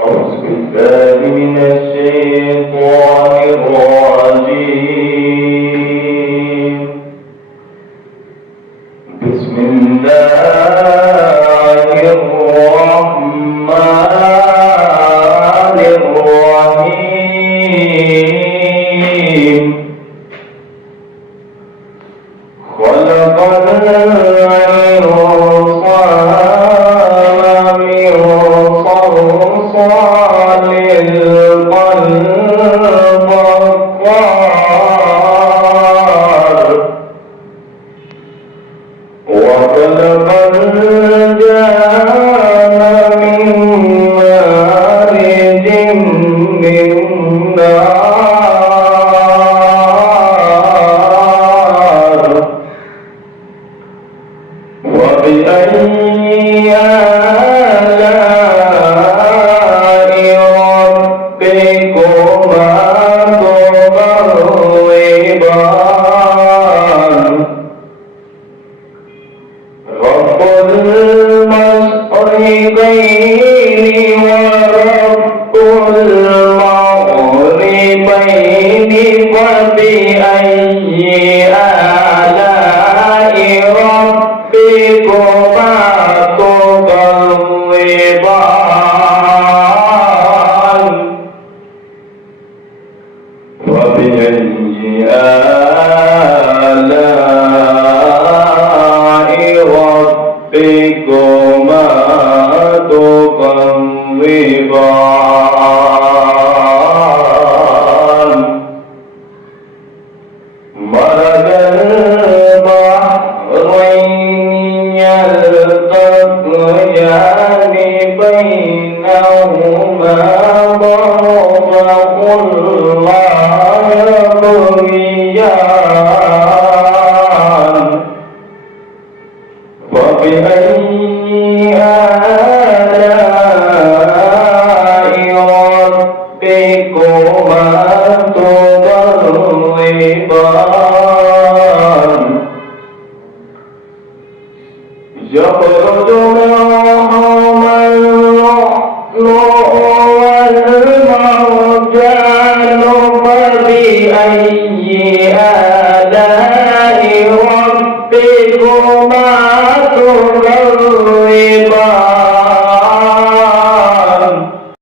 أعوذ بالله من الشيطان الرجيم. بسم الله الرحمن الرحيم. خلق الإنسان من صلصال كالفخار وخلق الجان من مارج من نار. وبأي آلاء ربكما تكذبان؟ رب المشرقين ورب المغربين فبأي آلاء ربكما تكذبان؟ وبأي آلاء ربكما تكذبان؟ مرج البحرين يلتقيان بينهما برزخ لا يبغيان. فبأي آلاء ربكما تكذبان؟